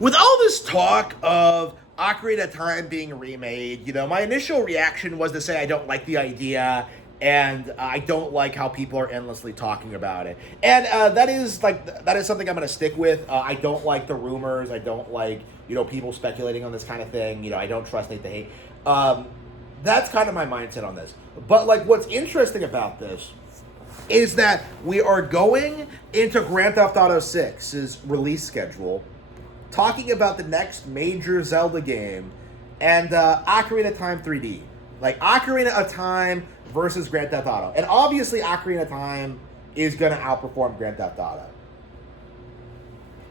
With all this talk of Ocarina of Time being remade, my initial reaction was to say I don't like the idea and I don't like how people are endlessly talking about it. And that is something I'm going to stick with. I don't like the rumors. I don't like people speculating on this kind of thing. I don't trust hate the hate. That's kind of my mindset on this. But what's interesting about this is that we are going into Grand Theft Auto 6's release schedule, talking about the next major Zelda game, and Ocarina of Time 3D. Ocarina of Time versus Grand Theft Auto. And obviously Ocarina of Time is going to outperform Grand Theft Auto.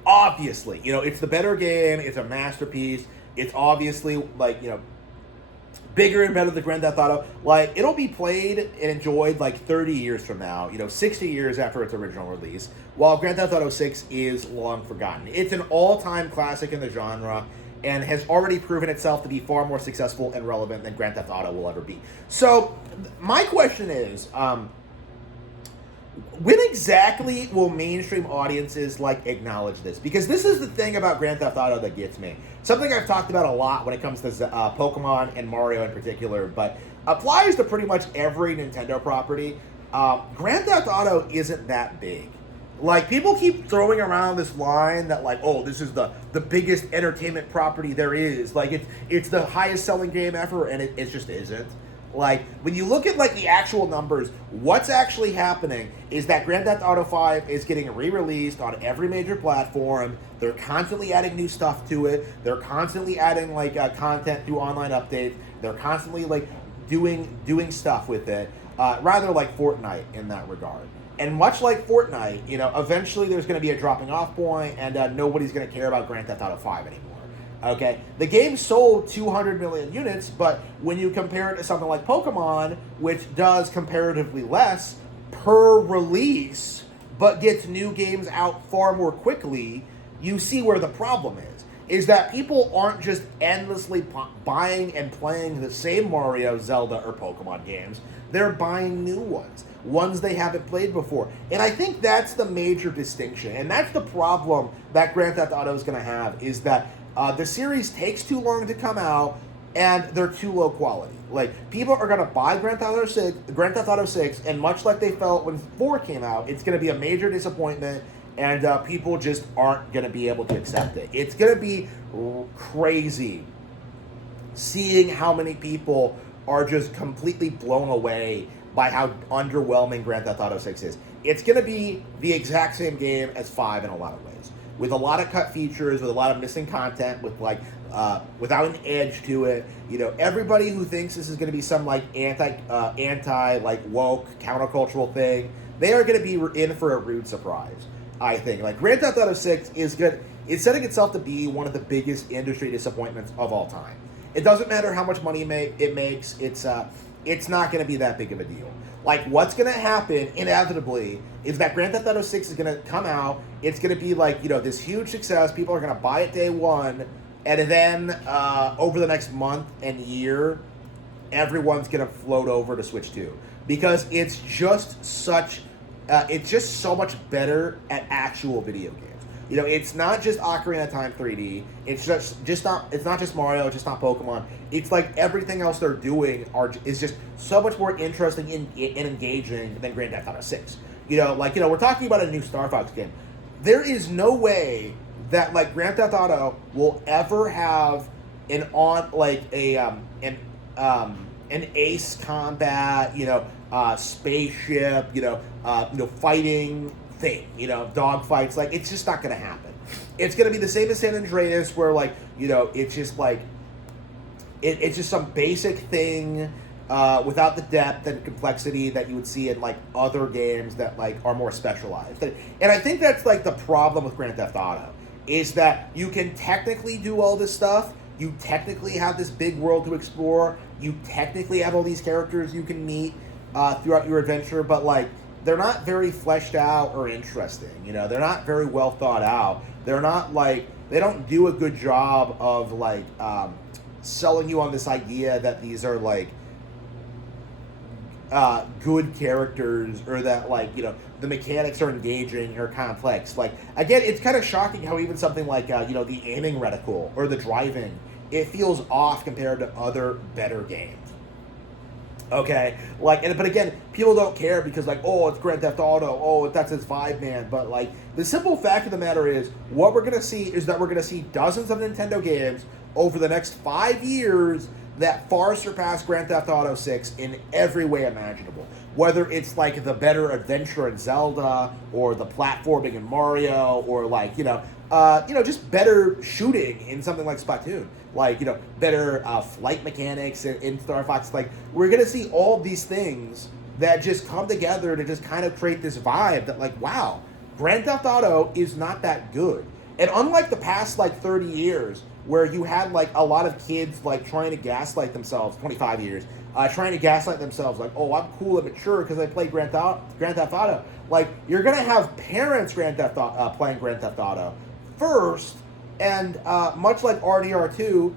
Obviously. It's the better game. It's a masterpiece. It's obviously, bigger and better than Grand Theft Auto. It'll be played and enjoyed 30 years from now, 60 years after its original release, while Grand Theft Auto 6 is long forgotten. It's an all-time classic in the genre and has already proven itself to be far more successful and relevant than Grand Theft Auto will ever be. So, my question is, when exactly will mainstream audiences acknowledge this? Because this is the thing about Grand Theft Auto that gets me. Something I've talked about a lot when it comes to Pokemon and Mario in particular, but applies to pretty much every Nintendo property. Grand Theft Auto isn't that big. People keep throwing around this line that this is the biggest entertainment property there is. It's the highest selling game ever, and it just isn't. When you look at the actual numbers, what's actually happening is that Grand Theft Auto 5 is getting re-released on every major platform. They're constantly adding new stuff to it. They're constantly adding content through online updates. They're constantly doing stuff with it. Rather like Fortnite in that regard. And much like Fortnite, eventually there's going to be a dropping off point, and nobody's going to care about Grand Theft Auto 5 anymore. Okay, the game sold 200 million units, but when you compare it to something like Pokemon, which does comparatively less per release, but gets new games out far more quickly, you see where the problem is that people aren't just endlessly buying and playing the same Mario, Zelda, or Pokemon games. They're buying new ones they haven't played before. And I think that's the major distinction, and that's the problem that Grand Theft Auto is going to have, is that the series takes too long to come out, and they're too low quality. People are going to buy Grand Theft Auto 6, and much like they felt when 4 came out, it's going to be a major disappointment, and people just aren't going to be able to accept it. It's going to be crazy seeing how many people are just completely blown away by how underwhelming Grand Theft Auto 6 is. It's going to be the exact same game as 5 in a lot of ways, with a lot of cut features, with a lot of missing content, with without an edge to it. Everybody who thinks this is going to be some anti woke countercultural thing, they are going to be in for a rude surprise. I think Grand Theft Auto 6 is good. It's setting itself to be one of the biggest industry disappointments of all time. It doesn't matter how much money it makes. It's not going to be that big of a deal. What's going to happen inevitably is that Grand Theft Auto 6 is going to come out. It's going to be this huge success. People are going to buy it day one, and then over the next month and year, everyone's going to float over to Switch 2, because it's just so much better at actual video games. It's not just Ocarina of Time 3D. It's not just Mario. It's just not Pokemon. It's everything else they're doing is just so much more interesting and engaging than Grand Theft Auto 6. We're talking about a new Star Fox game. There is no way that Grand Theft Auto will ever have an ace combat, spaceship, fighting thing, dog fights. It's just not going to happen. It's going to be the same as San Andreas, where it's just it's just some basic thing without the depth and complexity that you would see in other games that are more specialized. And I think that's the problem with Grand Theft Auto, is that you can technically do all this stuff. You technically have this big world to explore. You technically have all these characters you can meet throughout your adventure, but they're not very fleshed out or interesting. They're not very well thought out. They're not they don't do a good job of selling you on this idea that these are good characters, or that the mechanics are engaging or complex. Like, again, it's kind of shocking how even something like the aiming reticle or the driving, it feels off compared to other better games. Okay, but again, people don't care because oh, it's Grand Theft Auto, oh, that's its vibe, man. But the simple fact of the matter is, what we're gonna see is that we're gonna see dozens of Nintendo games over the next 5 years that far surpass Grand Theft Auto 6 in every way imaginable. Whether it's the better adventure in Zelda, or the platforming in Mario, or just better shooting in something like Splatoon. Better flight mechanics in Star Fox. We're gonna see all these things that just come together to just kind of create this vibe that wow, Grand Theft Auto is not that good. And unlike the past 30 years, where you had a lot of kids trying to gaslight themselves, 25 years, trying to gaslight themselves oh, I'm cool and mature because I played Grand Theft Auto. You're gonna have parents playing Grand Theft Auto first, and much like RDR2,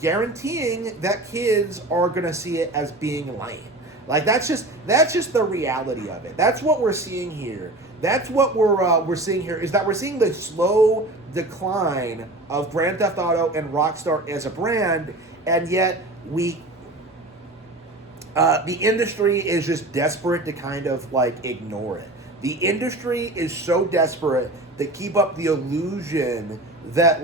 guaranteeing that kids are gonna see it as being lame. That's just the reality of it. That's what we're seeing here. That's what we're seeing here, is that we're seeing the slow decline of Grand Theft Auto and Rockstar as a brand, and yet the industry is just desperate to kind of ignore it. The industry is so desperate to keep up the illusion that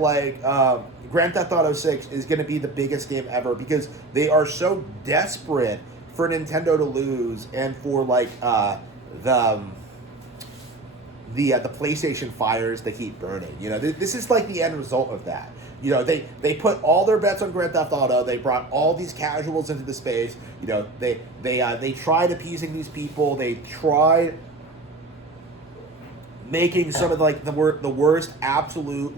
Grand Theft Auto 6 is going to be the biggest game ever, because they are so desperate for Nintendo to lose and for the PlayStation fires to keep burning. This is the end result of that. They put all their bets on Grand Theft Auto. They brought all these casuals into the space. They tried appeasing these people. They tried making some of the worst absolute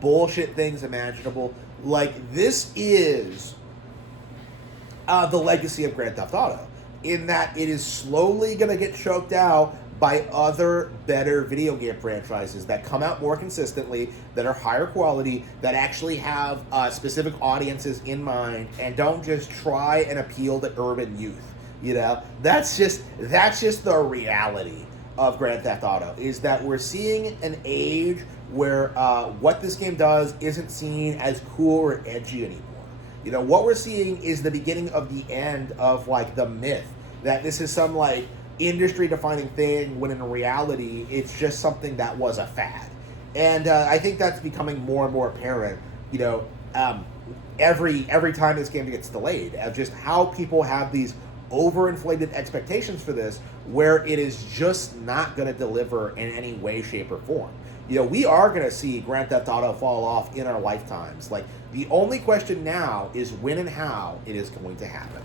bullshit things imaginable. This is the legacy of Grand Theft Auto, in that it is slowly going to get choked out by other better video game franchises that come out more consistently, that are higher quality, that actually have specific audiences in mind, and don't just try and appeal to urban youth. That's just the reality of Grand Theft Auto, is that we're seeing an age where what this game does isn't seen as cool or edgy anymore. What we're seeing is the beginning of the end of the myth that this is some industry-defining thing, when in reality it's just something that was a fad. And I think that's becoming more and more apparent, every time this game gets delayed, of just how people have these overinflated expectations for this, where it is just not going to deliver in any way, shape, or form. We are going to see Grand Theft Auto fall off in our lifetimes. The only question now is when and how it is going to happen.